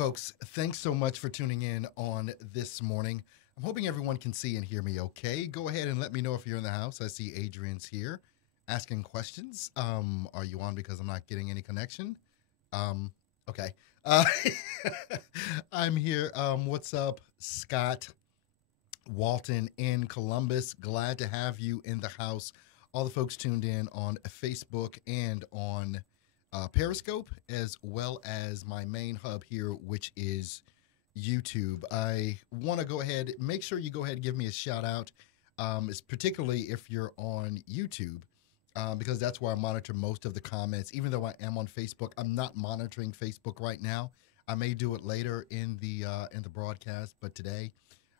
folks, thanks so much for tuning in on this morning. I'm hoping everyone can see and hear me okay. Go ahead and let me know if you're in the house. I see Adrian's here asking questions. Are you on because I'm not getting any connection? Okay. Uh, I'm here. What's up, Scott Walton in Columbus? Glad to have you in the house. All the folks tuned in on Facebook and on Periscope, as well as my main hub here, which is YouTube. I want to go ahead, make sure you go ahead and give me a shout out, particularly if you're on YouTube, because that's where I monitor most of the comments. Even though I am on Facebook, I'm not monitoring Facebook right now. I may do it later in the broadcast, but today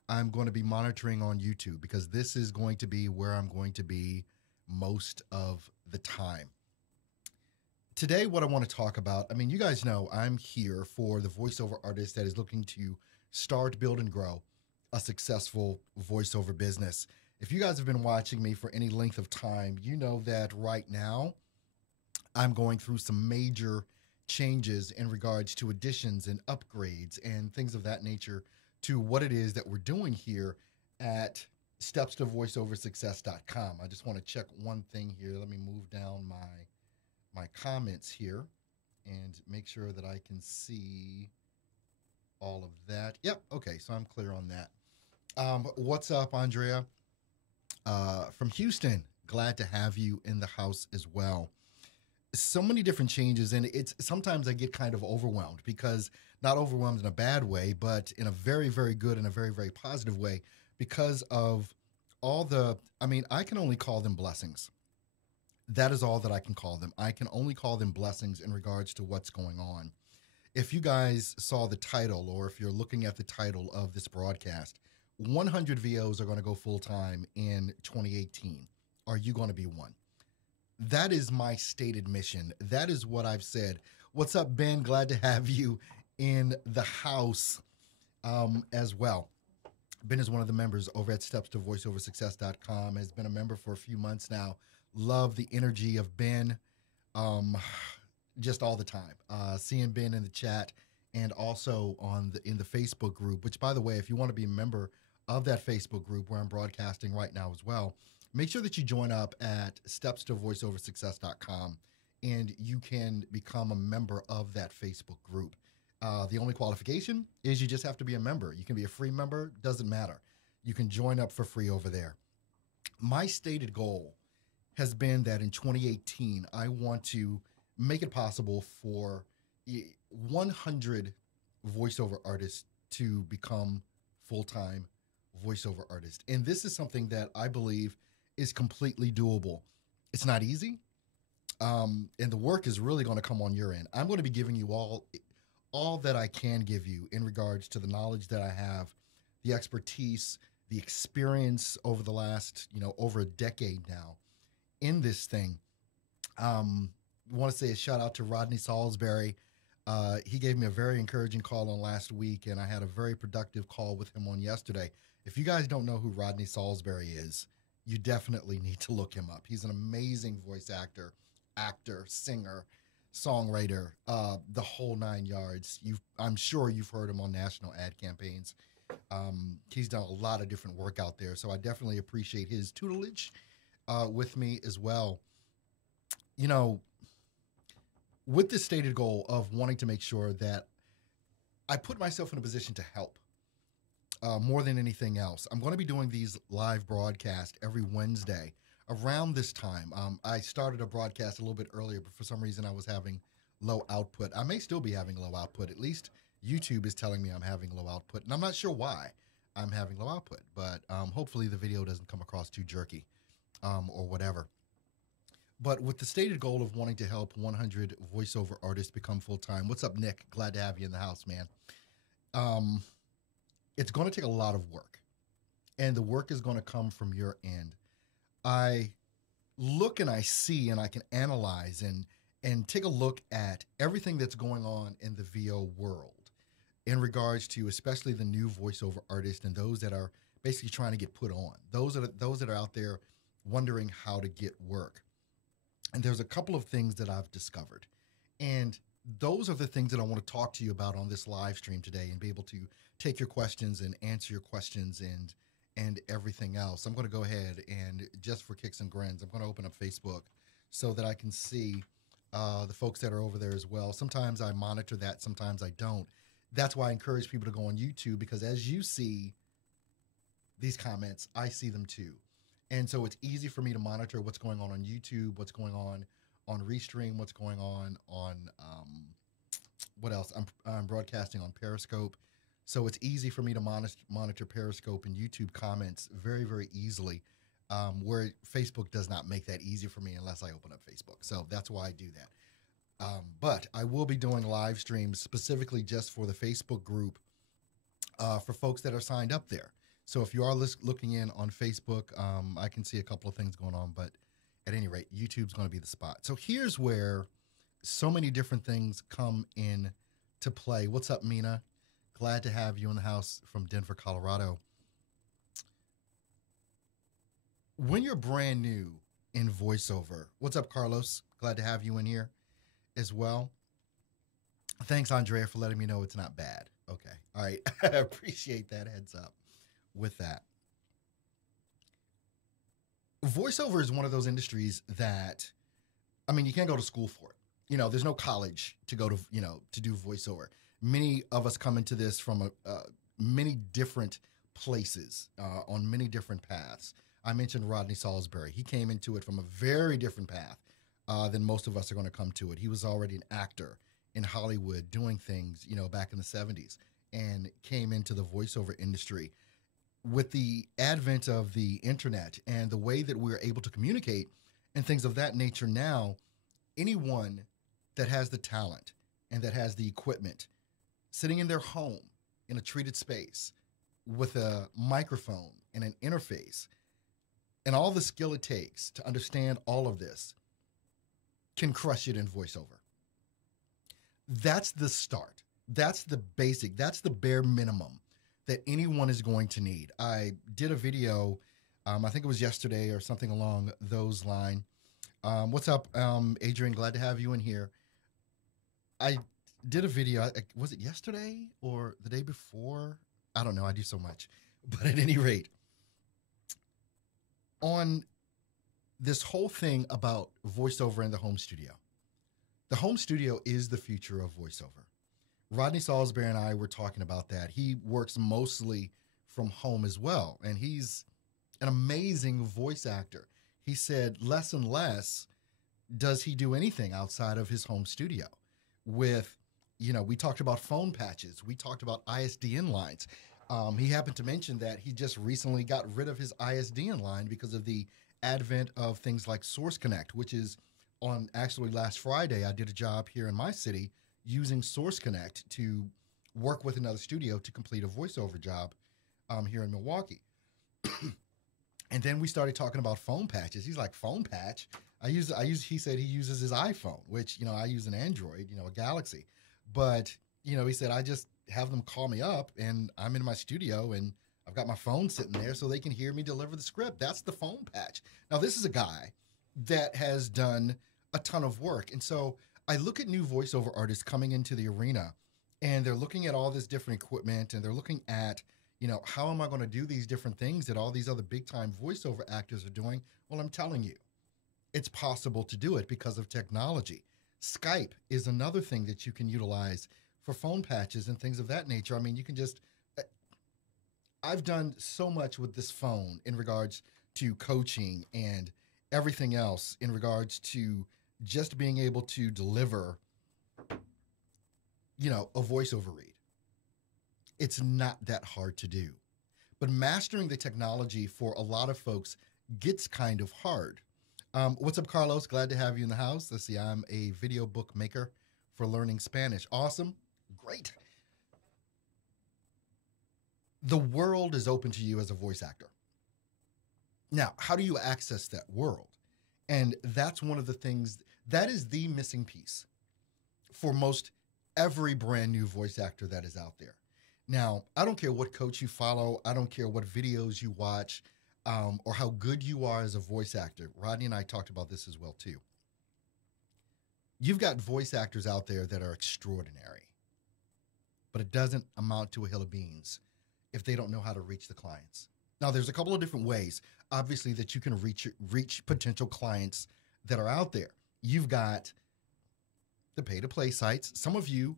I'm going to be monitoring on YouTube because this is going to be where I'm going to be most of the time. Today, what I want to talk about, I mean, you guys know I'm here for the voiceover artist that is looking to start, build, and grow a successful voiceover business. If you guys have been watching me for any length of time, you know that right now I'm going through some major changes in regards to additions and upgrades and things of that nature to what it is that we're doing here at stepstovoiceoversuccess.com. I just want to check one thing here. Let me move down my comments here and make sure that I can see all of that. Yep. Okay. So I'm clear on that. What's up, Andrea? From Houston. Glad to have you in the house as well. So many different changes, and it's sometimes I get kind of overwhelmed because not overwhelmed in a bad way, but in a very, very good and a very, very positive way because of all the, I mean, I can only call them blessings. That is all that I can call them. I can only call them blessings in regards to what's going on. If you guys saw the title, or if you're looking at the title of this broadcast, 100 VOs are going to go full-time in 2018. Are you going to be one? That is my stated mission. That is what I've said. What's up, Ben? Glad to have you in the house as well. Ben is one of the members over at stepstovoiceoversuccess.com, has been a member for a few months now. Love the energy of Ben just all the time. Seeing Ben in the chat and also in the Facebook group, which, by the way, if you want to be a member of that Facebook group where I'm broadcasting right now as well, make sure that you join up at stepstovoiceoversuccess.com and you can become a member of that Facebook group. The only qualification is you just have to be a member. You can be a free member, doesn't matter. You can join up for free over there. My stated goal has been that in 2018, I want to make it possible for 100 voiceover artists to become full-time voiceover artists. And this is something that I believe is completely doable. It's not easy, and the work is really going to come on your end. I'm going to be giving you all that I can give you in regards to the knowledge that I have, the expertise, the experience over the last, over a decade now in this thing. I want to say a shout out to Rodney Salisbury. He gave me a very encouraging call on last week, and I had a very productive call with him on yesterday. If you guys don't know who Rodney Salisbury is, you definitely need to look him up. He's an amazing voice actor, singer, songwriter, the whole nine yards. I'm sure you've heard him on national ad campaigns. He's done a lot of different work out there, so I definitely appreciate his tutelage with me as well. With this stated goal of wanting to make sure that I put myself in a position to help more than anything else, I'm going to be doing these live broadcasts every Wednesday around this time. I started a broadcast a little bit earlier, but for some reason I was having low output. I may still be having low output. At least YouTube is telling me I'm having low output, and I'm not sure why I'm having low output, but hopefully the video doesn't come across too jerky or whatever. But with the stated goal of wanting to help 100 voiceover artists become full-time, what's up, Nick? Glad to have you in the house, man. It's going to take a lot of work, and the work is going to come from your end. I look and I see and I can analyze and take a look at everything that's going on in the VO world in regards to especially the new voiceover artists and those that are basically trying to get put on, those that are out there wondering how to get work. And there's a couple of things that I've discovered. And those are the things that I want to talk to you about on this live stream today, and be able to take your questions and answer your questions and everything else. I'm going to go ahead and, just for kicks and grins, I'm going to open up Facebook so that I can see the folks that are over there as well. Sometimes I monitor that, sometimes I don't. That's why I encourage people to go on YouTube, because as you see these comments, I see them too. And so it's easy for me to monitor what's going on YouTube, what's going on Restream, what's going on what else? I'm broadcasting on Periscope. So it's easy for me to monitor Periscope and YouTube comments very, very easily, where Facebook does not make that easy for me unless I open up Facebook. So that's why I do that. But I will be doing live streams specifically just for the Facebook group, for folks that are signed up there. So if you are looking in on Facebook, I can see a couple of things going on, but at any rate, YouTube's going to be the spot. So here's where so many different things come in to play. What's up, Mina? Glad to have you in the house from Denver, Colorado. When you're brand new in voiceover, what's up, Carlos? Glad to have you in here as well. Thanks, Andrea, for letting me know it's not bad. Okay. All right. I appreciate that heads up with that. Voiceover is one of those industries that, I mean, you can't go to school for it. You know, there's no college to go to, you know, to do voiceover. Many of us come into this from many different places, on many different paths. I mentioned Rodney Salisbury. He came into it from a very different path than most of us are going to come to it. He was already an actor in Hollywood doing things, you know, back in the 70s, and came into the voiceover industry. With the advent of the internet and the way that we're able to communicate and things of that nature now, anyone that has the talent and that has the equipment sitting in their home in a treated space with a microphone and an interface and all the skill it takes to understand all of this can crush it in voiceover. That's the start. That's the basic. That's the bare minimum that anyone is going to need. I did a video, I think it was yesterday or something along those lines. What's up, Adrian? Glad to have you in here. I did a video, was it yesterday or the day before? I don't know, I do so much. But at any rate, on this whole thing about voiceover in the home studio. The home studio is the future of voiceover. Rodney Salisbury and I were talking about that. He works mostly from home as well, and he's an amazing voice actor. He said less and less does he do anything outside of his home studio. With, you know, we talked about phone patches. We talked about ISDN lines. He happened to mention that he just recently got rid of his ISDN line because of the advent of things like Source Connect, which is on, actually last Friday, I did a job here in my city using Source Connect to work with another studio to complete a voiceover job here in Milwaukee. And then we started talking about phone patches. He's like, phone patch? He said he uses his iPhone, which, you know, I use an Android, you know, a Galaxy. But, you know, he said, I just have them call me up and I'm in my studio and I've got my phone sitting there so they can hear me deliver the script. That's the phone patch. Now, this is a guy that has done a ton of work. And so I look at new voiceover artists coming into the arena, and they're looking at all this different equipment, and they're looking at, you know, how am I going to do these different things that all these other big time voiceover actors are doing? Well, I'm telling you, it's possible to do it because of technology. Skype is another thing that you can utilize for phone patches and things of that nature. I mean, you can just, I've done so much with this phone in regards to coaching and everything else in regards to just being able to deliver, you know, a voiceover read. It's not that hard to do. But mastering the technology for a lot of folks gets kind of hard. What's up, Carlos? Glad to have you in the house. Let's see, I'm a video book maker for learning Spanish. Awesome. Great. The world is open to you as a voice actor. Now, how do you access that world? And that's one of the things, that is the missing piece for most every brand new voice actor that is out there. Now, I don't care what coach you follow. I don't care what videos you watch, or how good you are as a voice actor. Rodney and I talked about this as well, too. You've got voice actors out there that are extraordinary, but it doesn't amount to a hill of beans if they don't know how to reach the clients. Now, there's a couple of different ways, obviously, that you can reach potential clients that are out there. You've got the pay-to-play sites. Some of you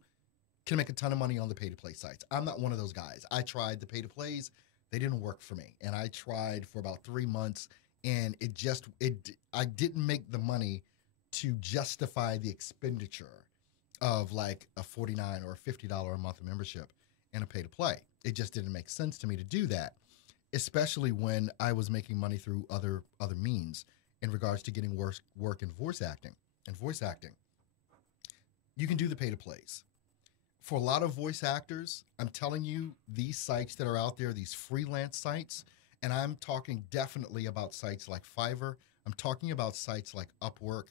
can make a ton of money on the pay-to-play sites. I'm not one of those guys. I tried the pay-to-plays. They didn't work for me. And I tried for about 3 months, and I didn't make the money to justify the expenditure of like a $49 or a $50 a month membership and a pay-to-play. It just didn't make sense to me to do that, especially when I was making money through other means in regards to getting work in voice acting. You can do the pay-to-plays. For a lot of voice actors, I'm telling you, these sites that are out there, these freelance sites, and I'm talking definitely about sites like Fiverr. I'm talking about sites like Upwork,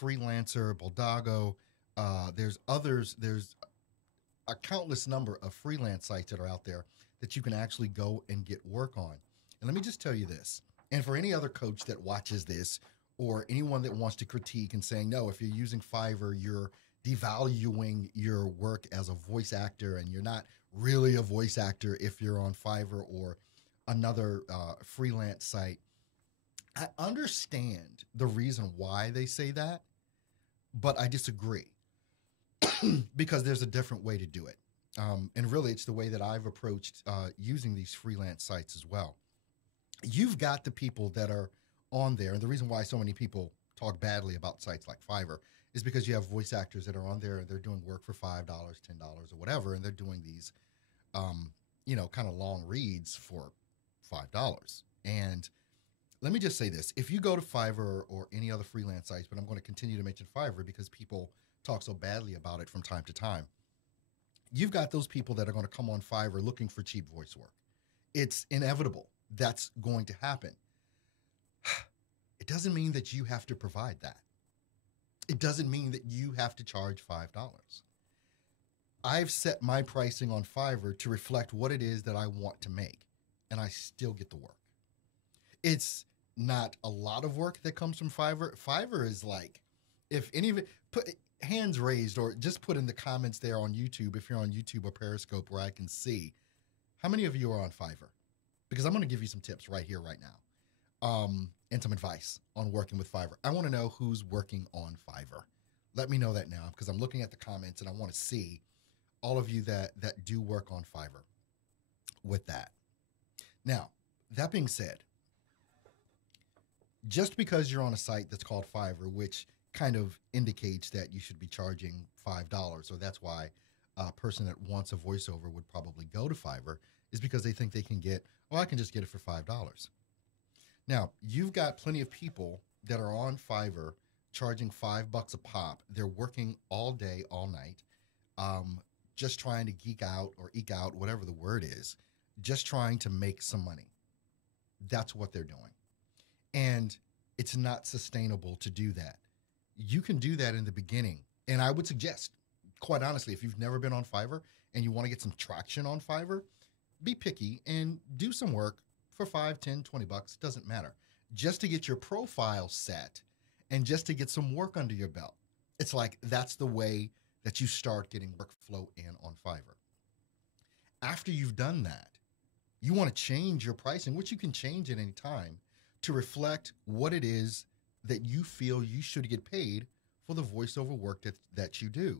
Freelancer, Boldago. There's a countless number of freelance sites that are out there that you can actually go and get work on. And let me just tell you this, and for any other coach that watches this or anyone that wants to critique and saying, no, if you're using Fiverr, you're devaluing your work as a voice actor and you're not really a voice actor if you're on Fiverr or another freelance site. I understand the reason why they say that, but I disagree because there's a different way to do it. And really, it's the way that I've approached using these freelance sites as well. You've got the people that are on there, and the reason why so many people talk badly about sites like Fiverr is because you have voice actors that are on there and they're doing work for $5, $10, or whatever, and they're doing these, kind of long reads for $5. And let me just say this. If you go to Fiverr or any other freelance sites, but I'm going to continue to mention Fiverr because people talk so badly about it from time to time, you've got those people that are going to come on Fiverr looking for cheap voice work. It's inevitable. That's going to happen. It doesn't mean that you have to provide that. It doesn't mean that you have to charge $5. I've set my pricing on Fiverr to reflect what it is that I want to make, and I still get the work. It's not a lot of work that comes from Fiverr. Fiverr is like, if any of it, put hands raised or just put in the comments there on YouTube, if you're on YouTube or Periscope, where I can see how many of you are on Fiverr, because I'm going to give you some tips right here, right now, and some advice on working with Fiverr. I want to know who's working on Fiverr. Let me know that now, because I'm looking at the comments and I want to see all of you that do work on Fiverr with that. Now, that being said, just because you're on a site that's called Fiverr, which kind of indicates that you should be charging $5, so that's why a person that wants a voiceover would probably go to Fiverr, is because they think they can get, I can just get it for $5. Now, you've got plenty of people that are on Fiverr charging $5 a pop. They're working all day, all night, just trying to geek out or eke out, whatever the word is, just trying to make some money. That's what they're doing. And it's not sustainable to do that. You can do that in the beginning. And I would suggest, quite honestly, if you've never been on Fiverr and you want to get some traction on Fiverr, be picky and do some work for $5, $10, $20, doesn't matter. Just to get your profile set and just to get some work under your belt. It's like that's the way that you start getting workflow in on Fiverr. After you've done that, you want to change your pricing, which you can change at any time, to reflect what it is that you feel you should get paid for the voiceover work that you do.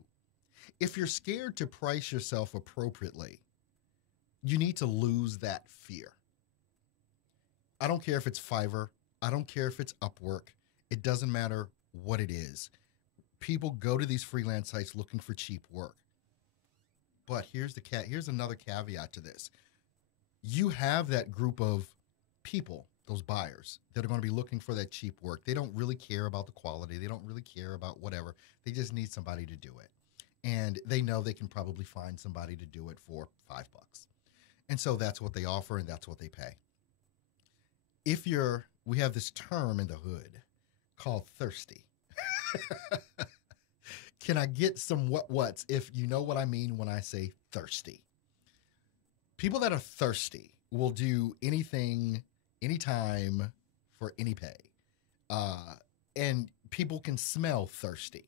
If you're scared to price yourself appropriately, you need to lose that fear. I don't care if it's Fiverr. I don't care if it's Upwork. It doesn't matter what it is. People go to these freelance sites looking for cheap work. But here's another caveat to this. You have that group of people, those buyers, that are going to be looking for that cheap work. They don't really care about the quality. They don't really care about whatever. They just need somebody to do it. And they know they can probably find somebody to do it for $5. And so that's what they offer and that's what they pay. We have this term in the hood called thirsty. Can I get some what's if you know what I mean when I say thirsty? People that are thirsty will do anything, anytime, for any pay. And people can smell thirsty.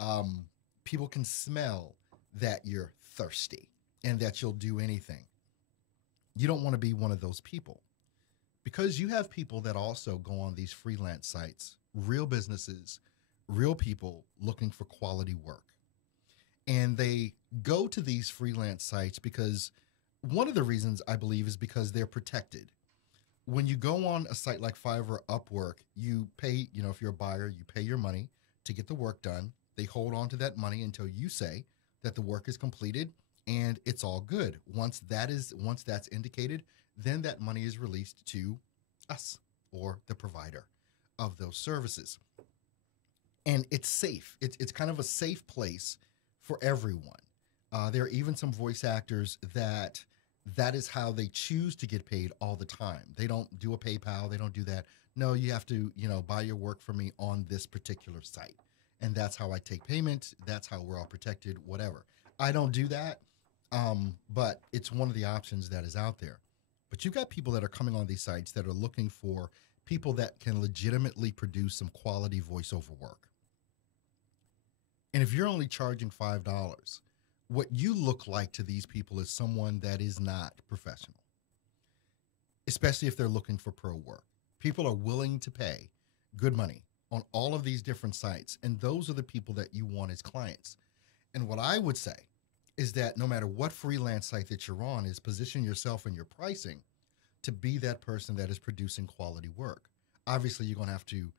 Um, People can smell that you're thirsty and that you'll do anything. You don't want to be one of those people because you have people that also go on these freelance sites, real businesses, real people looking for quality work. And they go to these freelance sites because one of the reasons I believe is because they're protected. When you go on a site like Fiverr, Upwork, you pay, if you're a buyer, you pay your money to get the work done. They hold on to that money until you say that the work is completed and it's all good. Once that's indicated, then that money is released to us or the provider of those services. And it's safe. It's kind of a safe place for everyone. There are even some voice actors that is how they choose to get paid all the time. They don't do a PayPal. They don't do that. No, you have to, buy your work from me on this particular site. And that's how I take payment. That's how we're all protected, whatever. I don't do that. But it's one of the options that is out there. But you've got people that are coming on these sites that are looking for people that can legitimately produce some quality voiceover work. And if you're only charging $5, what you look like to these people is someone that is not professional, especially if they're looking for pro work. People are willing to pay good money on all of these different sites, and those are the people that you want as clients. And what I would say is that no matter what freelance site that you're on, is position yourself in your pricing to be that person that is producing quality work. Obviously, you're going to have to,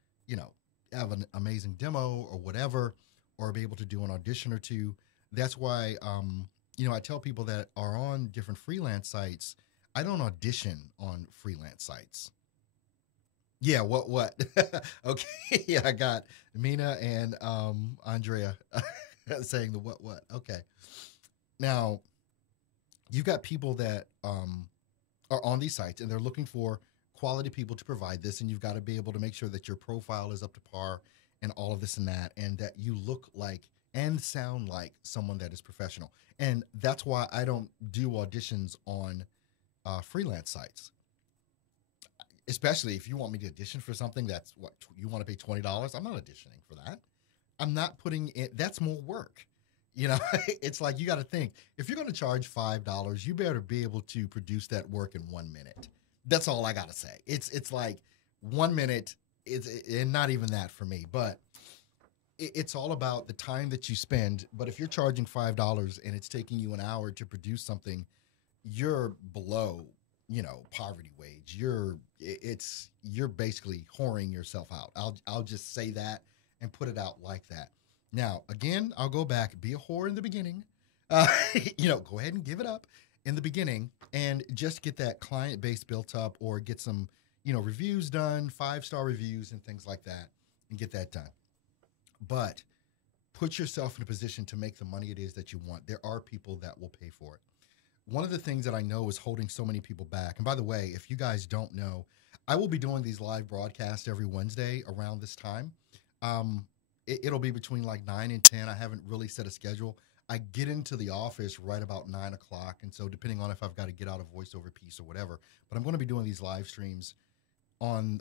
have an amazing demo or whatever, or be able to do an audition or two. That's why, I tell people that are on different freelance sites, I don't audition on freelance sites. Yeah, what? Okay, yeah, I got Mina and Andrea saying the what. Okay. Now, you've got people that are on these sites and they're looking for quality people to provide this, and you've got to be able to make sure that your profile is up to par and all of this and that, and that you look like and sound like someone that is professional. And that's why I don't do auditions on freelance sites, especially if you want me to audition for something that's what you want to pay $20. I'm not auditioning for that. I'm not putting in, that's more work. It's like, you got to think, if you're going to charge $5, you better be able to produce that work in 1 minute. That's all I got to say. It's like 1 minute. And not even that for me, but it's all about the time that you spend. But if you're charging $5 and it's taking you an hour to produce something, you're below, poverty wage. You're basically whoring yourself out. I'll just say that and put it out like that. Now, again, I'll go back, be a whore in the beginning, go ahead and give it up in the beginning and just get that client base built up, or get some, reviews done, 5-star reviews and things like that, and get that done. But put yourself in a position to make the money it is that you want. There are people that will pay for it. One of the things that I know is holding so many people back. And by the way, if you guys don't know, I will be doing these live broadcasts every Wednesday around this time. It'll be between like 9 and 10. I haven't really set a schedule. I get into the office right about 9 o'clock. And so depending on if I've got to get out a voiceover piece or whatever, but I'm going to be doing these live streams on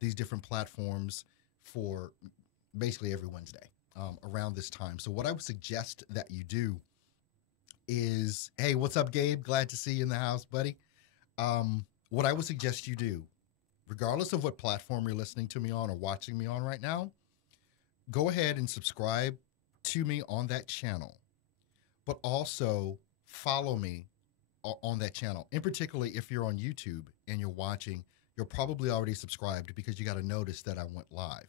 these different platforms for basically every Wednesday around this time. So what I would suggest that you do is, hey, what's up, Gabe? Glad to see you in the house, buddy. What I would suggest you do, regardless of what platform you're listening to me on or watching me on right now, go ahead and subscribe to me on that channel, but also follow me on that channel. In particularly, if you're on YouTube and you're watching, you're probably already subscribed because you got to notice that I went live.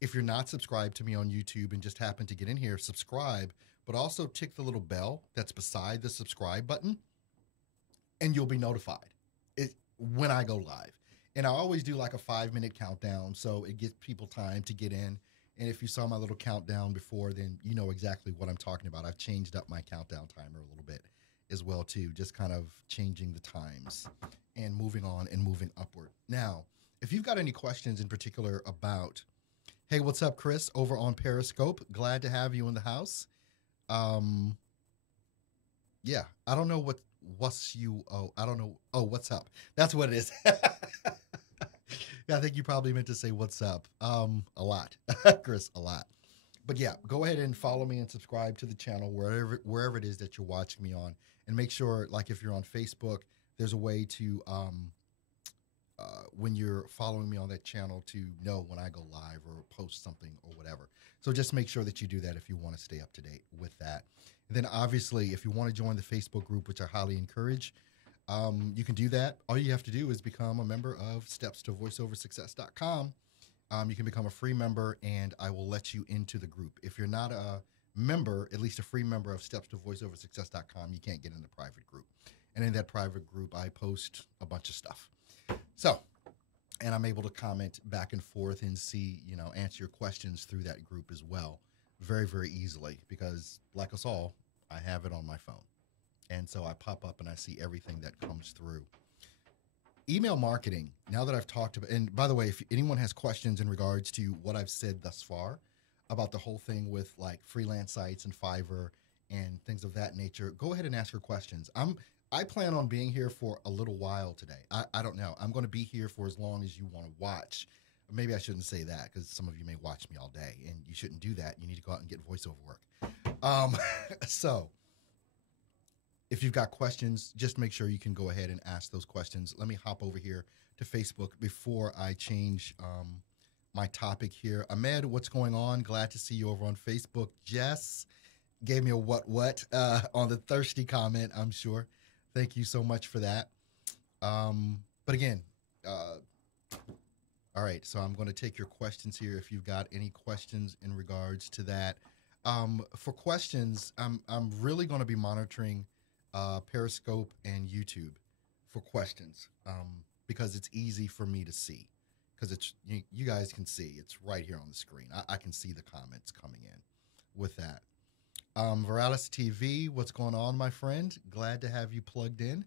If you're not subscribed to me on YouTube and just happen to get in here, subscribe, but also tick the little bell that's beside the subscribe button, and you'll be notified when I go live. And I always do like a 5-minute countdown, so it gives people time to get in. And if you saw my little countdown before, then you know exactly what I'm talking about. I've changed up my countdown timer a little bit as well, too, just kind of changing the times and moving on and moving upward. Now, if you've got any questions in particular about, hey, what's up, Chris, over on Periscope? Glad to have you in the house. Yeah, I don't know what's you. Oh, I don't know. Oh, what's up? That's what it is. Yeah, I think you probably meant to say what's up. A lot, Chris, a lot. But yeah, go ahead and follow me and subscribe to the channel wherever it is that you're watching me on, and make sure, like if you're on Facebook, there's a way to when you're following me on that channel to know when I go live or post something or whatever. So just make sure that you do that if you want to stay up to date with that. And then obviously, if you want to join the Facebook group, which I highly encourage, you can do that. All you have to do is become a member of stepstovoiceoversuccess.com. You can become a free member, and I will let you into the group. If you're not a member, at least a free member of stepstovoiceoversuccess.com, you can't get in the private group. And in that private group, I post a bunch of stuff. So, and I'm able to comment back and forth and see, answer your questions through that group as well, very, very easily, because like us all, I have it on my phone. And so I pop up and I see everything that comes through. Email marketing, now that I've talked about, and by the way, if anyone has questions in regards to what I've said thus far about the whole thing with like freelance sites and Fiverr and things of that nature, go ahead and ask your questions. I plan on being here for a little while today. I don't know. I'm going to be here for as long as you want to watch. Maybe I shouldn't say that, because some of you may watch me all day, and you shouldn't do that. You need to go out and get voiceover work. So if you've got questions, just make sure you can go ahead and ask those questions. Let me hop over here to Facebook before I change my topic here. Ahmed, what's going on? Glad to see you over on Facebook. Jess gave me a what on the thirsty comment, I'm sure. Thank you so much for that. But again, all right, so I'm going to take your questions here if you've got any questions in regards to that. For questions, I'm really going to be monitoring Periscope and YouTube for questions, because it's easy for me to see, because it's you guys can see it's right here on the screen. I can see the comments coming in with that. Viralis TV, what's going on, my friend? Glad to have you plugged in.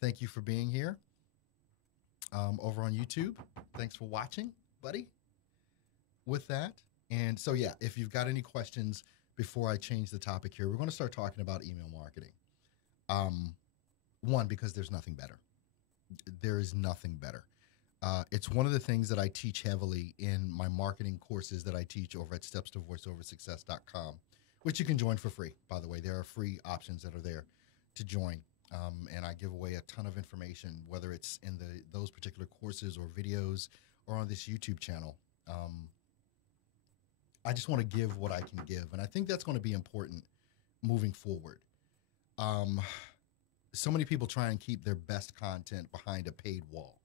Thank you for being here. Over on YouTube, thanks for watching, buddy, with that. And so, yeah, if you've got any questions before I change the topic here, we're going to start talking about email marketing. One, because there's nothing better. There is nothing better. It's one of the things that I teach heavily in my marketing courses that I teach over at stepstovoiceoversuccess.com, which you can join for free. By the way, there are free options that are there to join. And I give away a ton of information, whether it's in those particular courses or videos or on this YouTube channel. I just want to give what I can give. And I think that's going to be important moving forward. So many people try and keep their best content behind a paid wall,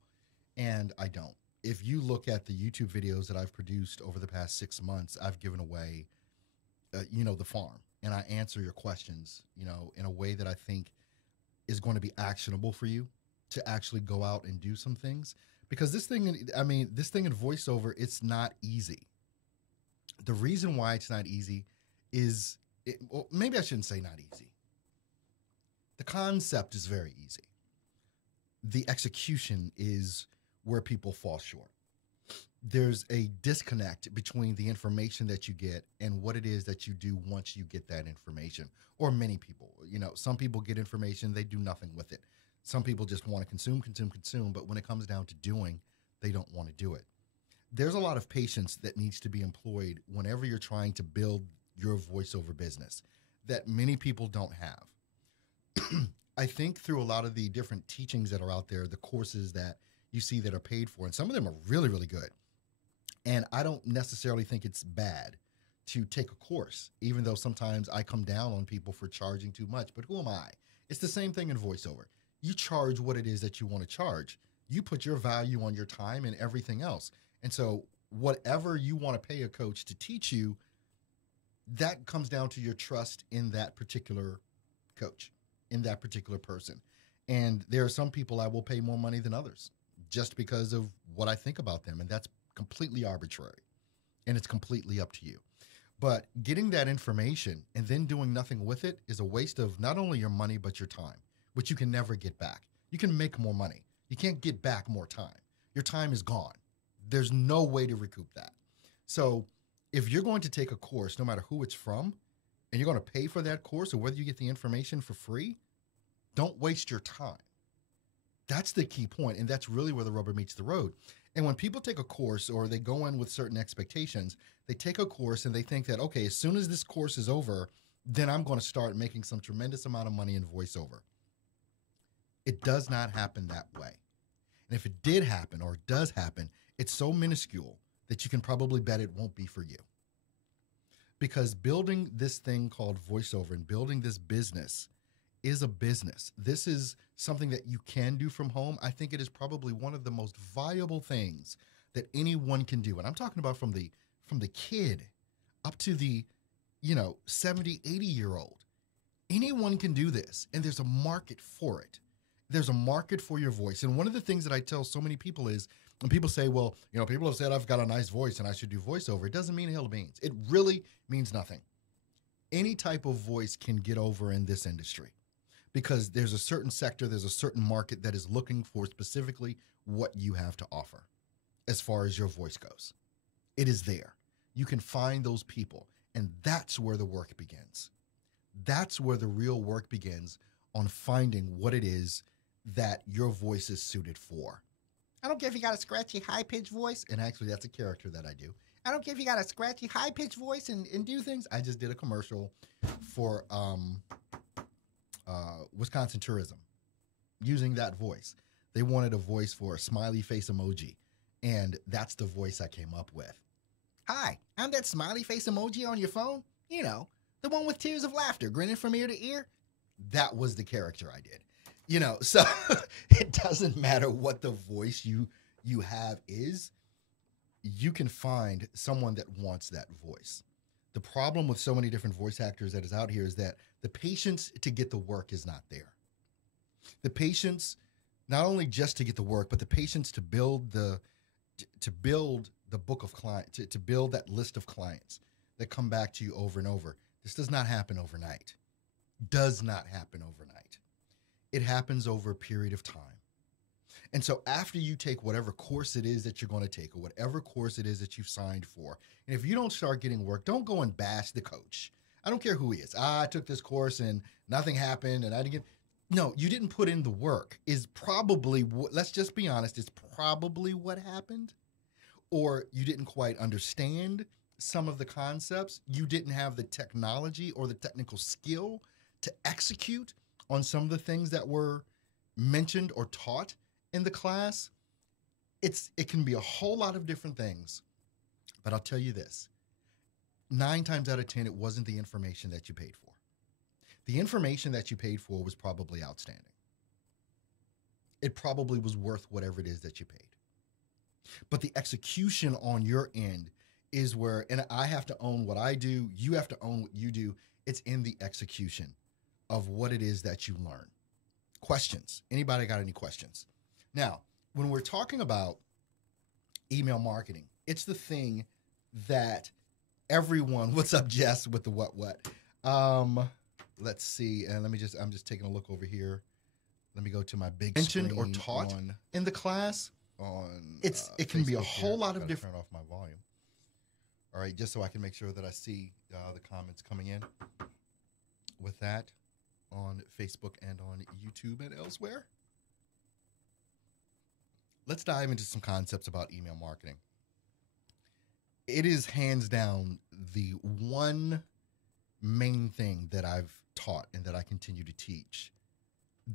and I don't. If you look at the YouTube videos that I've produced over the past 6 months, I've given away, the farm, and I answer your questions, in a way that I think is going to be actionable for you to actually go out and do some things. Because this thing in voiceover, it's not easy. The reason why it's not easy is, maybe I shouldn't say not easy. The concept is very easy. The execution is where people fall short. There's a disconnect between the information that you get and what it is that you do once you get that information. Or many people, some people get information, they do nothing with it. Some people just want to consume, but when it comes down to doing, they don't want to do it. There's a lot of patience that needs to be employed whenever you're trying to build your voiceover business that many people don't have. I think through a lot of the different teachings that are out there, the courses that you see that are paid for, and some of them are really, really good. And I don't necessarily think it's bad to take a course, even though sometimes I come down on people for charging too much. But who am I? It's the same thing in voiceover. You charge what it is that you want to charge. You put your value on your time and everything else. And so whatever you want to pay a coach to teach you, that comes down to your trust in that particular coach, in that particular person. And there are some people I will pay more money than others just because of what I think about them. And that's completely arbitrary, and it's completely up to you. But getting that information and then doing nothing with it is a waste of not only your money, but your time, which you can never get back. You can make more money. You can't get back more time. Your time is gone. There's no way to recoup that. So if you're going to take a course, no matter who it's from, and you're going to pay for that course, or whether you get the information for free, don't waste your time. That's the key point, and that's really where the rubber meets the road. And when people take a course or they go in with certain expectations, they take a course and they think that, okay, as soon as this course is over, then I'm going to start making some tremendous amount of money in voiceover. It does not happen that way. And if it did happen or it does happen, it's so minuscule that you can probably bet it won't be for you. Because building this thing called voiceover and building this business is a business. This is something that you can do from home. I think it is probably one of the most viable things that anyone can do. And I'm talking about from the kid up to the 70, 80-year-old. Anyone can do this, and there's a market for it. There's a market for your voice. And one of the things that I tell so many people is, when people say, well, people have said I've got a nice voice and I should do voiceover, it doesn't mean a hill of beans. It really means nothing. Any type of voice can get over in this industry because there's a certain sector, there's a certain market that is looking for specifically what you have to offer as far as your voice goes. It is there. You can find those people, and that's where the work begins. That's where the real work begins, on finding what it is that your voice is suited for. I don't care if you got a scratchy, high-pitched voice, and actually that's a character that I do. I don't care if you got a scratchy, high-pitched voice and do things. I just did a commercial for Wisconsin Tourism using that voice. They wanted a voice for a smiley face emoji, and that's the voice I came up with. Hi, I'm that smiley face emoji on your phone. The one with tears of laughter, grinning from ear to ear. That was the character I did. So it doesn't matter what the voice you have is. You can find someone that wants that voice. The problem with so many different voice actors that is out here is that the patience to get the work is not there. The patience, not only just to get the work, but the patience to build the book of clients, to build that list of clients that come back to you over and over. This does not happen overnight. Does not happen overnight. It happens over a period of time. And so after you take whatever course it is that you're going to take, or whatever course it is that you've signed for, and if you don't start getting work, don't go and bash the coach. I don't care who he is. I took this course and nothing happened and I didn't get... No, you didn't put in the work is probably, let's just be honest, it's probably what happened. Or you didn't quite understand some of the concepts. You didn't have the technology or the technical skill to execute on some of the things that were mentioned or taught in the class. It can be a whole lot of different things, but I'll tell you this, 9 times out of 10, it wasn't the information that you paid for. The information that you paid for was probably outstanding. It probably was worth whatever it is that you paid. But the execution on your end is where, and I have to own what I do, you have to own what you do. It's in the execution of what it is that you learn. Questions? Anybody got any questions? Now, when we're talking about email marketing, it's the thing that everyone, what's up, Jess, with the what? Let's see. And I'm just taking a look over here. Let me go to my big mentioned or taught in the class. It can be a whole lot of different. Turn off my volume. All right, just so I can make sure that I see the comments coming in with that on Facebook and on YouTube and elsewhere. Let's dive into some concepts about email marketing. It is hands down the one main thing that I've taught and that I continue to teach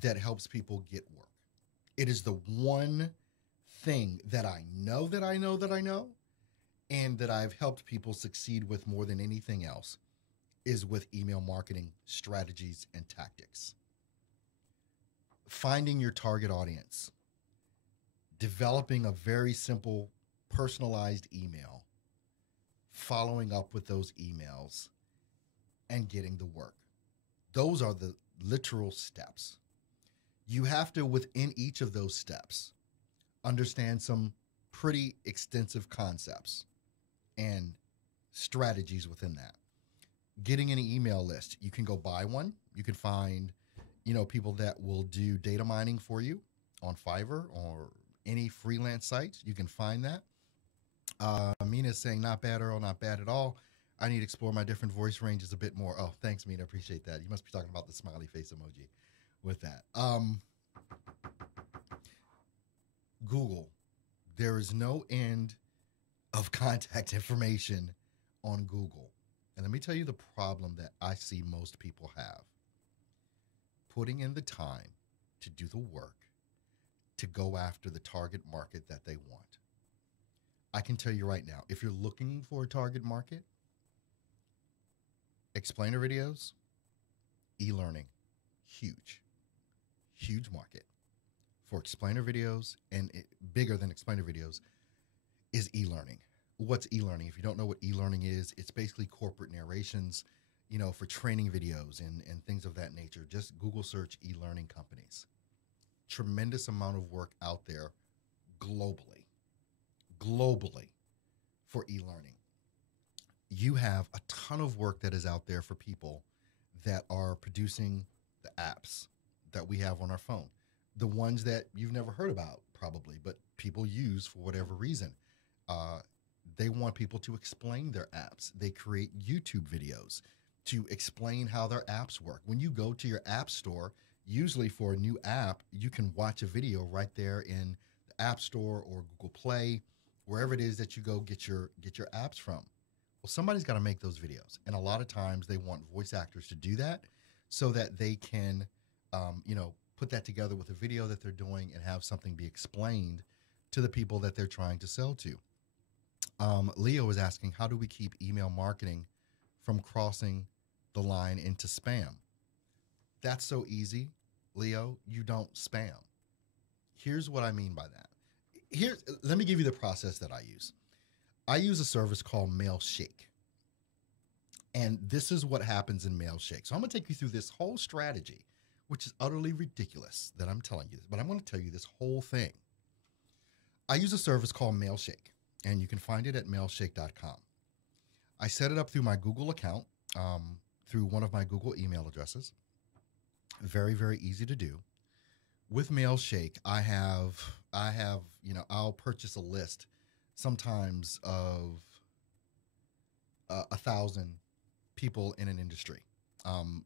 that helps people get work. It is the one thing that I know and that I've helped people succeed with more than anything else is with email marketing strategies and tactics. Finding your target audience, developing a very simple personalized email, following up with those emails, and getting the work. Those are the literal steps. You have to, within each of those steps, understand some pretty extensive concepts and strategies within that. Getting an email list, you can go buy one. You can find, people that will do data mining for you on Fiverr or any freelance sites. You can find that. Mina's saying, not bad, Earl, not bad at all. I need to explore my different voice ranges a bit more. Oh, thanks, Mina. Appreciate that. You must be talking about the smiley face emoji with that. Google. There is no end of contact information on Google. And let me tell you the problem that I see most people have: putting in the time to do the work to go after the target market that they want. I can tell you right now, if you're looking for a target market, explainer videos, e-learning, huge, huge market for explainer videos, and bigger than explainer videos is e-learning. What's e-learning? If you don't know what e-learning is, it's basically corporate narrations, for training videos and things of that nature. Just Google search e-learning companies. Tremendous amount of work out there globally for e-learning. You have a ton of work that is out there for people that are producing the apps that we have on our phone, the ones that you've never heard about probably, but people use for whatever reason. They want people to explain their apps. They create YouTube videos to explain how their apps work. When you go to your app store, usually for a new app, you can watch a video right there in the App Store or Google Play, wherever it is that you go get your apps from. Well, somebody's got to make those videos, and a lot of times they want voice actors to do that so that they can, put that together with a video that they're doing and have something be explained to the people that they're trying to sell to. Leo is asking, how do we keep email marketing from crossing the line into spam? That's so easy, Leo. You don't spam. Here's what I mean by that. Let me give you the process that I use. I use a service called Mailshake. And this is what happens in Mailshake. So I'm going to take you through this whole strategy, which is utterly ridiculous that I'm telling you this, but I'm going to tell you this whole thing. I use a service called Mailshake, and you can find it at mailshake.com. I set it up through my Google account, through one of my Google email addresses. Very, very easy to do. With Mailshake, I'll purchase a list sometimes of 1,000 people in an industry,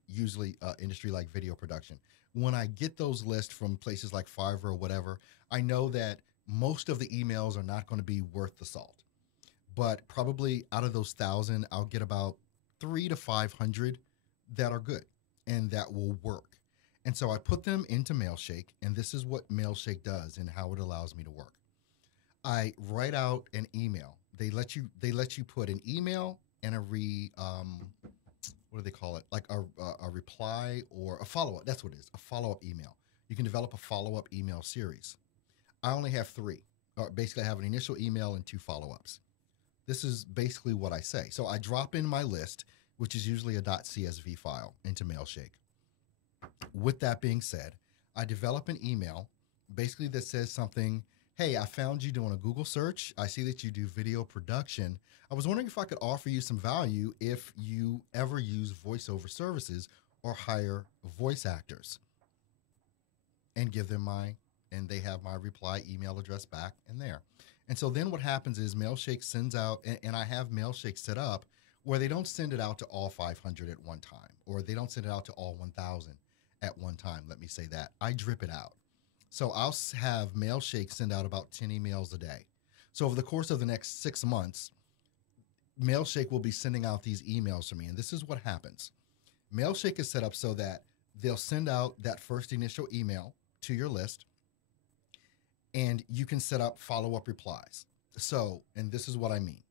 usually industry like video production. When I get those lists from places like Fiverr or whatever, I know that most of the emails are not going to be worth the salt. But probably out of those 1,000, I'll get about 300 to 500 that are good and that will work. And so I put them into Mailshake, and this is what Mailshake does and how it allows me to work. I write out an email. They let you put an email and a what do they call it? Like a reply or a follow-up. That's what it is, a follow-up email. You can develop a follow-up email series. I only have 3. Basically, I have an initial email and 2 follow-ups. This is basically what I say. So I drop in my list, which is usually a .csv file, into Mailshake. With that being said, I develop an email basically that says something, hey, I found you doing a Google search. I see that you do video production. I was wondering if I could offer you some value if you ever use voiceover services or hire voice actors, and give them and they have my reply email address back in there. And so then what happens is Mailshake sends out, and I have Mailshake set up where they don't send it out to all 500 at one time, or they don't send it out to all 1,000 at one time. Let me say that. I drip it out. So I'll have Mailshake send out about 10 emails a day. So over the course of the next 6 months, Mailshake will be sending out these emails to me. And this is what happens. Mailshake is set up so that they'll send out that first initial email to your list, and you can set up follow-up replies. So, and this is what I mean.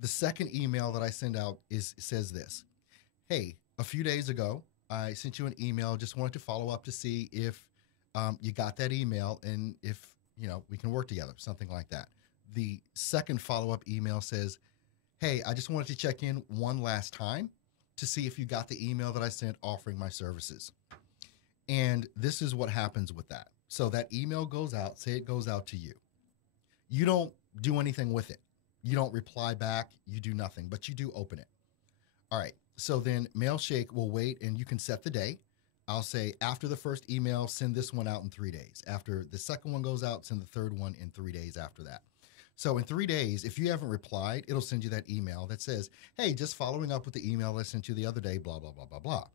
The second email that I send out says this: hey, a few days ago, I sent you an email. Just wanted to follow up to see if you got that email and if, we can work together, something like that. The second follow-up email says, hey, I just wanted to check in one last time to see if you got the email that I sent offering my services. And this is what happens with that. So that email goes out, say it goes out to you. You don't do anything with it. You don't reply back. You do nothing, but you do open it. All right. So then Mailshake will wait, and you can set the day. I'll say after the first email, send this one out in 3 days. After the second one goes out, send the third one in 3 days after that. So in 3 days, if you haven't replied, it'll send you that email that says, hey, just following up with the email I sent you the other day, blah, blah, blah, blah, blah.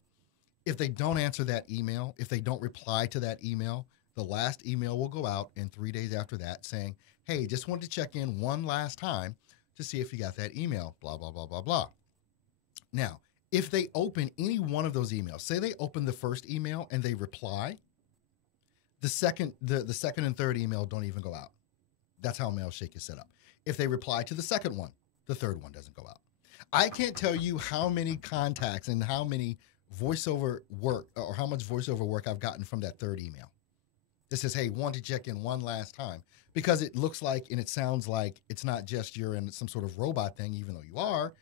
If they don't answer that email, if they don't reply to that email, The last email will go out, and 3 days after that saying, hey, just wanted to check in one last time to see if you got that email, blah, blah, blah, blah, blah. Now, if they open any one of those emails, say they open the first email and they reply, the second and third email don't even go out. That's how Mailshake is set up. If they reply to the second one, the third one doesn't go out. I can't tell you how many contacts and how many voiceover work or how much voiceover work I've gotten from that third email. This says, hey, want to check in one last time, because it looks like and it sounds like it's not just you're in some sort of robot thing, even though you are.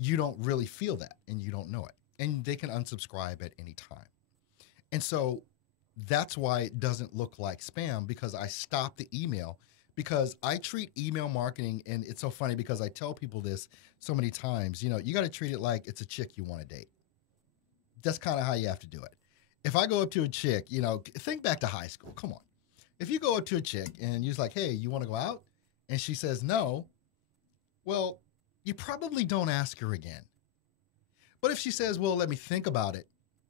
You don't really feel that and you don't know it. And they can unsubscribe at any time. And so that's why it doesn't look like spam, because I stopped the email, because I treat email marketing, and it's so funny because I tell people this so many times, you got to treat it like it's a chick you want to date. That's kind of how you have to do it. If I go up to a chick, think back to high school. Come on. If you go up to a chick and you're like, hey, you want to go out? And she says no, well, you probably don't ask her again. But if she says, well, let me think about it,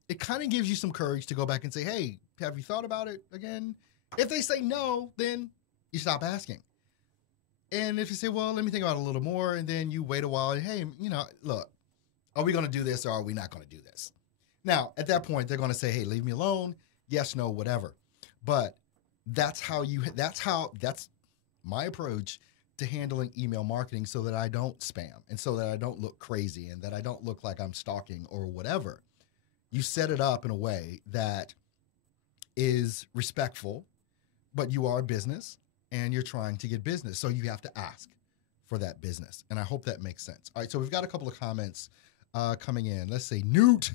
it kind of gives you some courage to go back and say, hey, have you thought about it again? If they say no, then you stop asking. And if you say, well, let me think about it a little more, and then you wait a while, and hey, look, are we going to do this or are we not going to do this? Now, at that point, they're going to say, hey, leave me alone. Yes, no, whatever. But that's my approach to handling email marketing, so that I don't spam and so that I don't look crazy and that I don't look like I'm stalking or whatever. You set it up in a way that is respectful, but you are a business and you're trying to get business. So you have to ask for that business. And I hope that makes sense. All right. So we've got a couple of comments coming in. Let's say Newt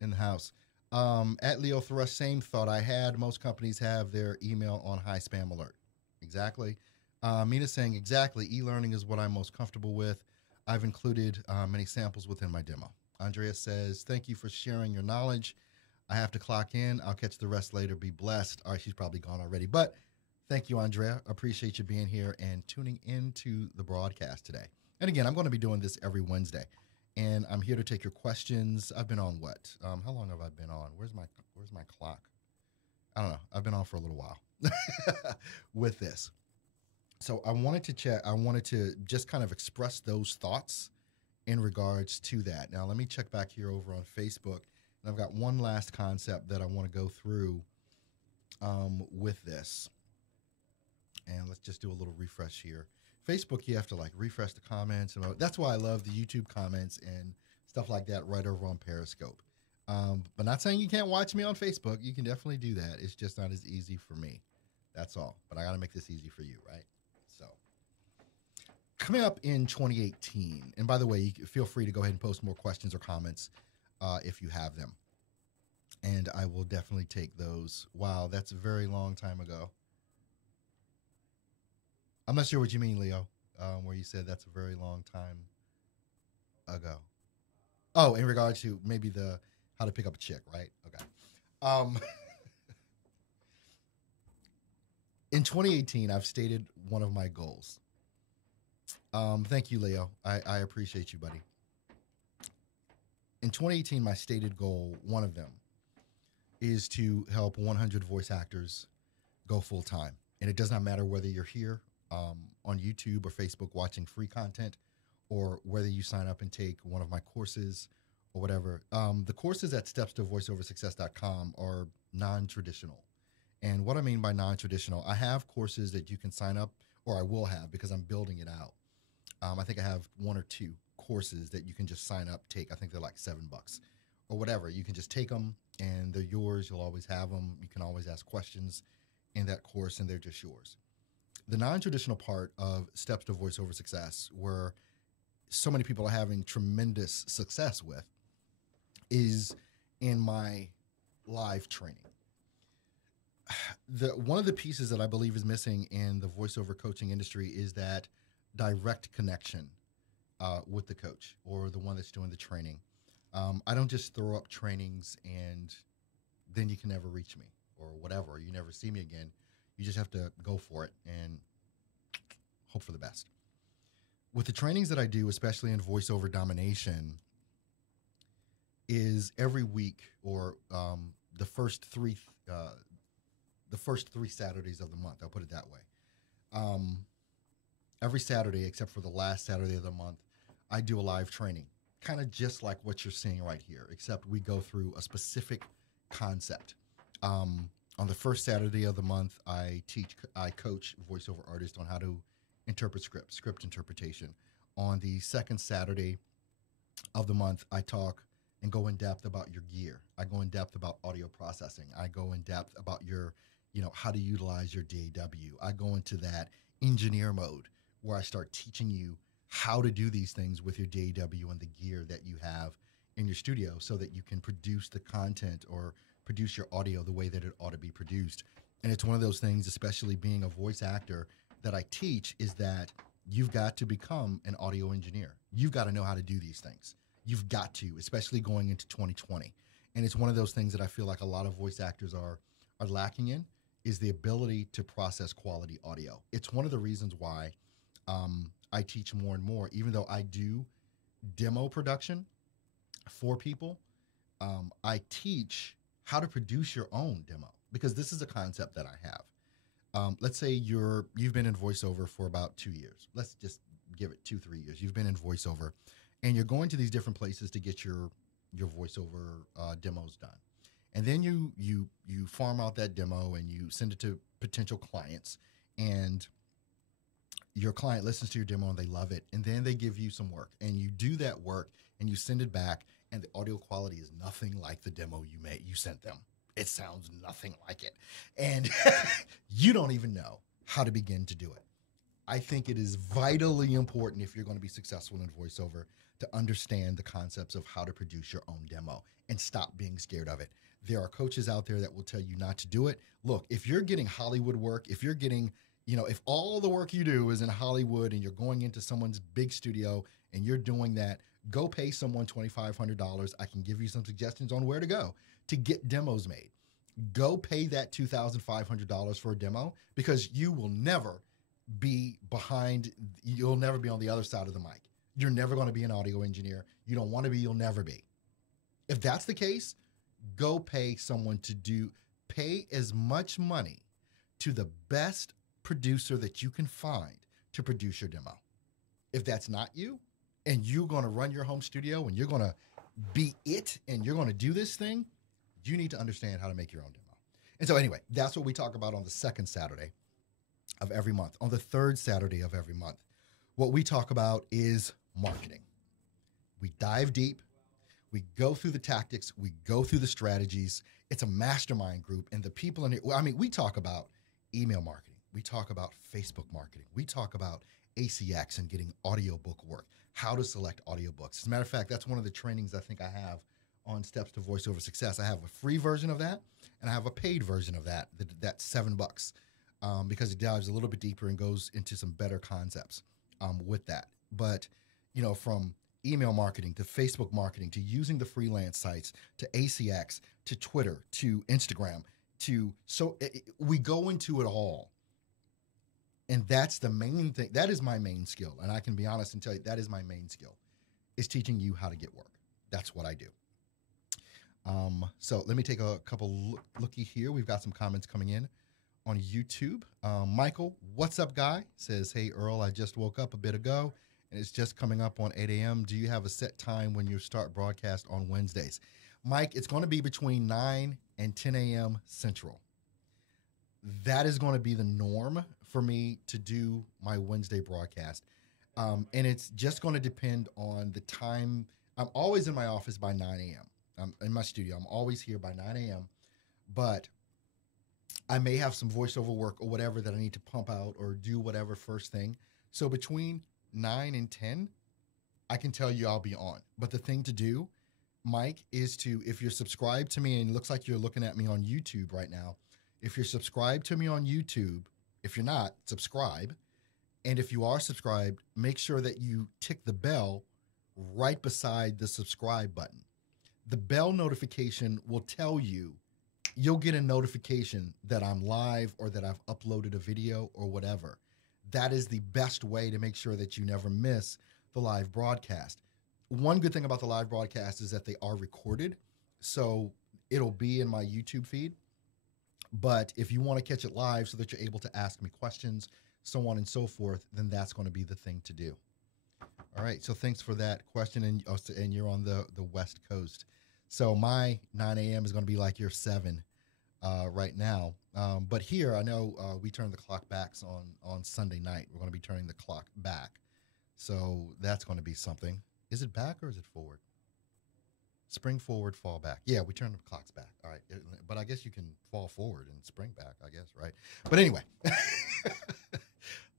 in the house. At Leo Thrush, same thought I had. Most companies have their email on high spam alert. Exactly. Mina's saying, exactly. E-learning is what I'm most comfortable with. I've included many samples within my demo. Andrea says, thank you for sharing your knowledge. I have to clock in. I'll catch the rest later. Be blessed. All right, she's probably gone already. But thank you, Andrea. Appreciate you being here and tuning into the broadcast today. And again, I'm going to be doing this every Wednesday. And I'm here to take your questions. I've been on what? How long have I been on? Where's my clock? I don't know. I've been on for a little while with this. So I wanted to just kind of express those thoughts in regards to that. Now, let me check back here over on Facebook. And I've got one last concept that I want to go through with this. And let's just do a little refresh here. Facebook, you have to refresh the comments. And that's why I love the YouTube comments and stuff like that right over on Periscope. But not saying you can't watch me on Facebook. You can definitely do that. It's just not as easy for me. That's all. But I got to make this easy for you, right? So coming up in 2018, and by the way, you feel free to go ahead and post more questions or comments if you have them. And I will definitely take those. Wow, that's a very long time ago. I'm not sure what you mean, Leo, where you said that's a very long time ago. Oh, in regard to maybe the how to pick up a chick, right? Okay. In 2018, I've stated one of my goals. Thank you, Leo. I appreciate you, buddy. In 2018, my stated goal, one of them, is to help 100 voice actors go full time. And it does not matter whether you're here on YouTube or Facebook watching free content, or whether you sign up and take one of my courses or whatever. The courses at stepstovoiceoversuccess.com are non-traditional. And what I mean by non-traditional, I have courses that you can sign up, or I will have because I'm building it out. I think I have one or two courses that you can just sign up, take. I think they're like $7 or whatever. You can just take them and they're yours. You'll always have them. You can always ask questions in that course and they're just yours. The non-traditional part of Steps to Voiceover Success, where so many people are having tremendous success with, is in my live training. One of the pieces that I believe is missing in the voiceover coaching industry is that direct connection with the coach or the one that's doing the training. I don't just throw up trainings and then you can never reach me or whatever. Or you never see me again. You just have to go for it and hope for the best. With the trainings that I do, especially in voiceover domination, is every week or the first the first 3 Saturdays of the month. I'll put it that way. Um, every Saturday, except for the last Saturday of the month, I do a live training, kind of just like what you're seeing right here, except we go through a specific concept. On the first Saturday of the month, I coach voiceover artists on how to interpret script interpretation. On the second Saturday of the month, I talk and go in depth about your gear. I go in depth about audio processing. I go in depth about your, how to utilize your DAW. I go into that engineer mode where I start teaching you how to do these things with your DAW and the gear that you have in your studio so that you can produce the content or produce your audio the way that it ought to be produced. And it's one of those things, especially being a voice actor, that I teach is that you've got to become an audio engineer. You've got to know how to do these things. You've got to, especially going into 2020. And it's one of those things that I feel like a lot of voice actors are lacking in, is the ability to process quality audio. It's one of the reasons why I teach more and more, even though I do demo production for people. I teach how to produce your own demo, because this is a concept that I have. Let's say you've been in voiceover for about 2 years. Let's just give it 2-3 years. You've been in voiceover, and you're going to these different places to get your voiceover demos done. And then you farm out that demo and you send it to potential clients, and your client listens to your demo and they love it. And then they give you some work, and you do that work and you send it back, and the audio quality is nothing like the demo you sent them. It sounds nothing like it. And you don't even know how to begin to do it. I think it is vitally important, if you're going to be successful in voiceover, to understand the concepts of how to produce your own demo and stop being scared of it. There are coaches out there that will tell you not to do it. Look, if you're getting Hollywood work, if you're getting, if all the work you do is in Hollywood and you're going into someone's big studio and you're doing that, go pay someone $2,500. I can give you some suggestions on where to go to get demos made. Go pay that $2,500 for a demo, because you will never be you'll never be on the other side of the mic. You're never going to be an audio engineer. You don't want to be, you'll never be. If that's the case, go pay someone pay as much money to the best producer that you can find to produce your demo. If that's not you, and you're going to run your home studio and you're going to be it and you're going to do this thing, you need to understand how to make your own demo. And so anyway, that's what we talk about on the second Saturday of every month. On the third Saturday of every month, what we talk about is marketing. We dive deep. We go through the tactics. We go through the strategies. It's a mastermind group. And the people in it, we talk about email marketing. We talk about Facebook marketing. We talk about ACX and getting audiobook work, how to select audiobooks. As a matter of fact, that's one of the trainings I think I have on Steps to Voiceover Success. I have a free version of that, and I have a paid version of that. That's $7, because it dives a little bit deeper and goes into some better concepts with that. But, from email marketing to Facebook marketing to using the freelance sites to ACX to Twitter to Instagram we go into it all. And that's the main thing. That is my main skill. And I can be honest and tell you that is my main skill, is teaching you how to get work. That's what I do. So let me take a couple looky here. We've got some comments coming in on YouTube. Michael, what's up, guy? Says, hey, Earl, I just woke up a bit ago and it's just coming up on 8 a.m. Do you have a set time when you start broadcast on Wednesdays? Mike, it's going to be between 9 and 10 a.m. Central. That is going to be the norm for me to do my Wednesday broadcast. And it's just going to depend on the time. I'm always in my office by 9 a.m. I'm in my studio. I'm always here by 9 a.m. But I may have some voiceover work or whatever that I need to pump out or do whatever first thing. So between 9 and 10, I can tell you I'll be on. But the thing to do, Mike, is if you're subscribed to me, and it looks like you're looking at me on YouTube right now, if you're subscribed to me on YouTube, if you're not, subscribe. And if you are subscribed, make sure that you tick the bell right beside the subscribe button. The bell notification will tell you'll get a notification that I'm live or that I've uploaded a video or whatever. That is the best way to make sure that you never miss the live broadcast. One good thing about the live broadcast is that they are recorded, so it'll be in my YouTube feed. But if you want to catch it live so that you're able to ask me questions, so on and so forth, then that's going to be the thing to do. All right. So thanks for that question. And you're on the West Coast. So my 9 a.m. is going to be like your 7 right now. But here, I know we turn the clock back on Sunday night. We're going to be turning the clock back. So that's going to be something. Is it back or is it forward? Spring forward, fall back. Yeah, we turn the clocks back. All right. But I guess you can fall forward and spring back, I guess, right? But anyway,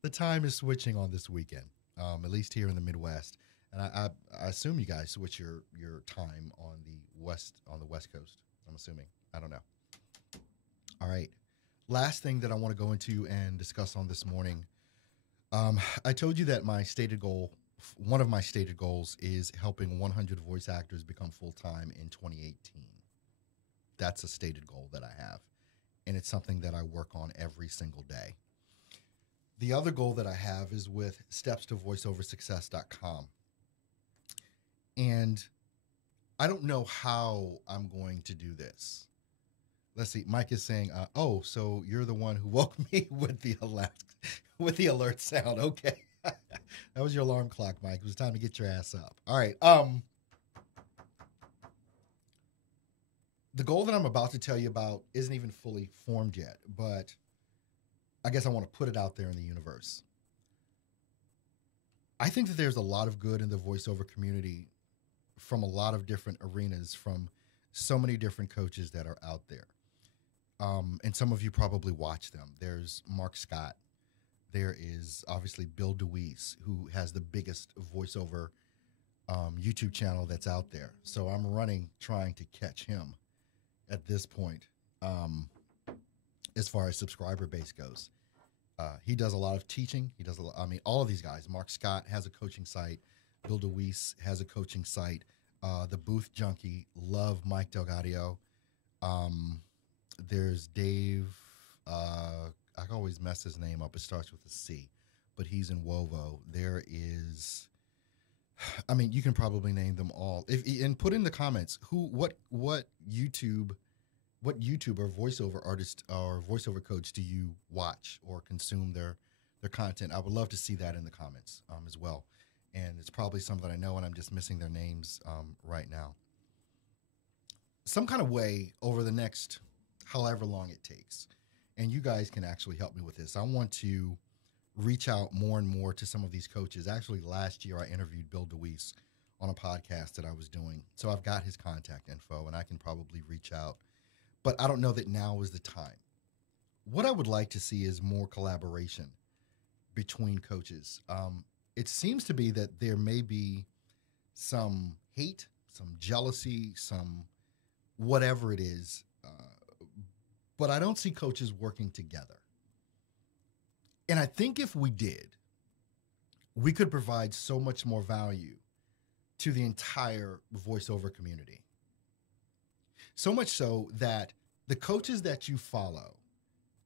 the time is switching on this weekend, at least here in the Midwest. And I assume you guys switch your time on the West Coast. I'm assuming. I don't know. All right. Last thing that I want to go into and discuss on this morning. I told you that one of my stated goals is helping 100 voice actors become full-time in 2018. That's a stated goal that I have. And it's something that I work on every single day. The other goal that I have is with stepstovoiceoversuccess.com. And I don't know how I'm going to do this. Let's see. Mike is saying, "Oh, so you're the one who woke me with the alert sound." Okay, that was your alarm clock, Mike. It was time to get your ass up. All right. The goal that I'm about to tell you about isn't even fully formed yet, but I guess I want to put it out there in the universe. I think that there's a lot of good in the voiceover community from a lot of different arenas, from so many different coaches that are out there. And some of you probably watch them. There's Mark Scott. There is obviously Bill DeWeese, who has the biggest voiceover YouTube channel that's out there. So I'm trying to catch him at this point, as far as subscriber base goes. He does a lot of teaching. He does all of these guys. Mark Scott has a coaching site. Bill DeWeese has a coaching site. The Booth Junkie, love Mike Delgadio. There's Dave. I always mess his name up. It starts with a C, but he's in Wovo. There is, you can probably name them all. And put in the comments what YouTuber, voiceover artist, or voiceover coach do you watch or consume their content? I would love to see that in the comments as well. And it's probably some that I know, and I'm just missing their names right now. Some kind of way over the next however long it takes, and you guys can actually help me with this. I want to reach out more and more to some of these coaches. Actually, last year I interviewed Bill DeWeese on a podcast that I was doing. So I've got his contact info, and I can probably reach out. But I don't know that now is the time. What I would like to see is more collaboration between coaches. It seems to be that there may be some hate, some jealousy, some whatever it is, but I don't see coaches working together. And I think if we did, we could provide so much more value to the entire voiceover community. So much so that the coaches that you follow,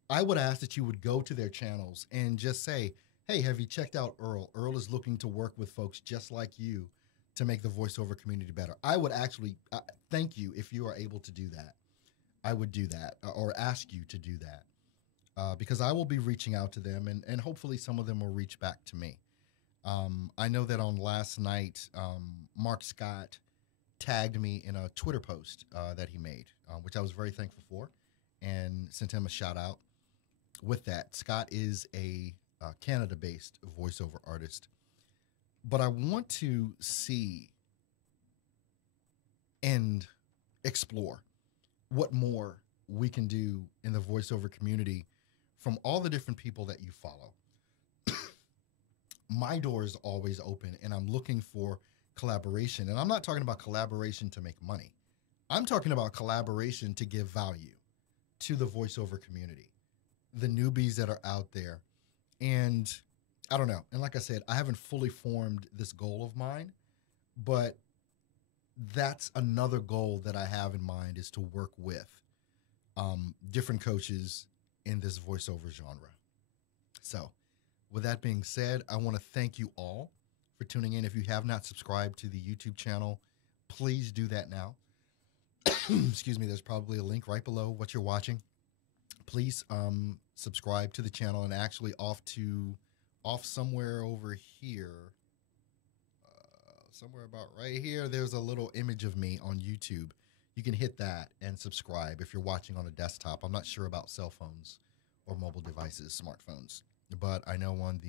I would ask that you would go to their channels and just say, "Hey, have you checked out Earl? Earl is looking to work with folks just like you to make the voiceover community better." I would actually thank you if you are able to do that. I would do that, or ask you to do that, because I will be reaching out to them, and hopefully some of them will reach back to me. I know that on last night, Mark Scott tagged me in a Twitter post that he made, which I was very thankful for, and sent him a shout out with that. Scott is a Canada-based voiceover artist, but I want to see and explore what more we can do in the voiceover community from all the different people that you follow. My door is always open, and I'm looking for collaboration. And I'm not talking about collaboration to make money. I'm talking about collaboration to give value to the voiceover community, the newbies that are out there. And I don't know. And like I said, I haven't fully formed this goal of mine, but that's another goal that I have in mind, is to work with different coaches in this voiceover genre. So with that being said, I want to thank you all for tuning in. If you have not subscribed to the YouTube channel, please do that now. Excuse me, there's probably a link right below what you're watching. please subscribe to the channel, and actually off somewhere over here, somewhere about right here, there's a little image of me on YouTube. You can hit that and subscribe if you're watching on a desktop. I'm not sure about cell phones or mobile devices, smartphones, but I know on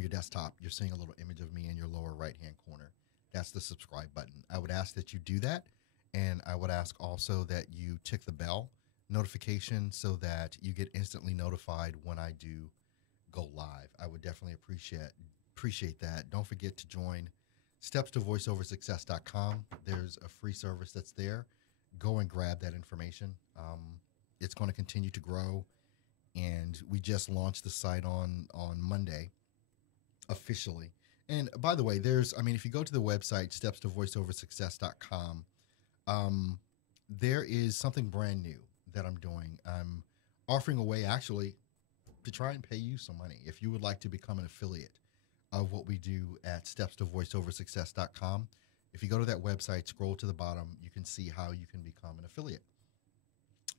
your desktop, you're seeing a little image of me in your lower right-hand corner. That's the subscribe button. I would ask that you do that, and I would ask also that you tick the bell notification so that you get instantly notified when I do go live. I would definitely appreciate that. Don't forget to join stepstovoiceoversuccess.com. There's a free service that's there. Go and grab that information. It's going to continue to grow, and we just launched the site on Monday officially. And by the way, if you go to the website, stepstovoiceoversuccess.com, there is something brand new that I'm doing. I'm offering away, actually, to try and pay you some money if you would like to become an affiliate of what we do at stepstovoiceoversuccess.com. If you go to that website, scroll to the bottom, you can see how you can become an affiliate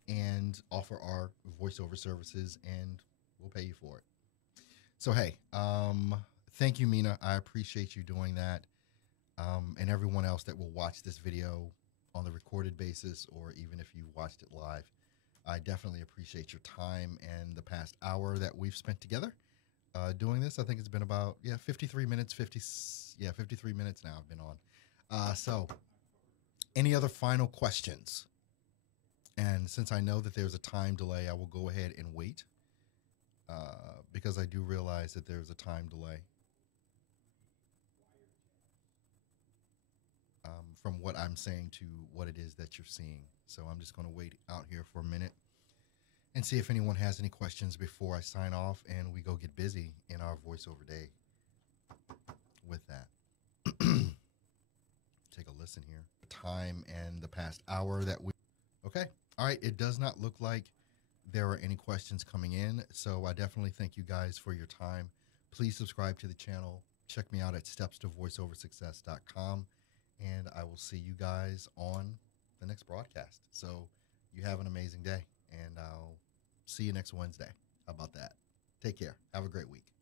and offer our voiceover services, and we'll pay you for it. So, hey, thank you, Mina. I appreciate you doing that. And everyone else that will watch this video on the recorded basis, or even if you watched it live, I definitely appreciate your time and the past hour that we've spent together doing this. I think it's been about 53 minutes. 53 minutes now I've been on. So any other final questions? And since I know that there's a time delay, I will go ahead and wait because I do realize that there's a time delay from what I'm saying to what it is that you're seeing. So I'm just going to wait out here for a minute and see if anyone has any questions before I sign off and we go get busy in our voiceover day with that. Take a listen here. Time and the past hour that we... Okay. All right. It does not look like there are any questions coming in. So I definitely thank you guys for your time. Please subscribe to the channel. Check me out at stepstovoiceoversuccess.com. And I will see you guys on the next broadcast. So you have an amazing day, and I'll see you next Wednesday. How about that? Take care. Have a great week.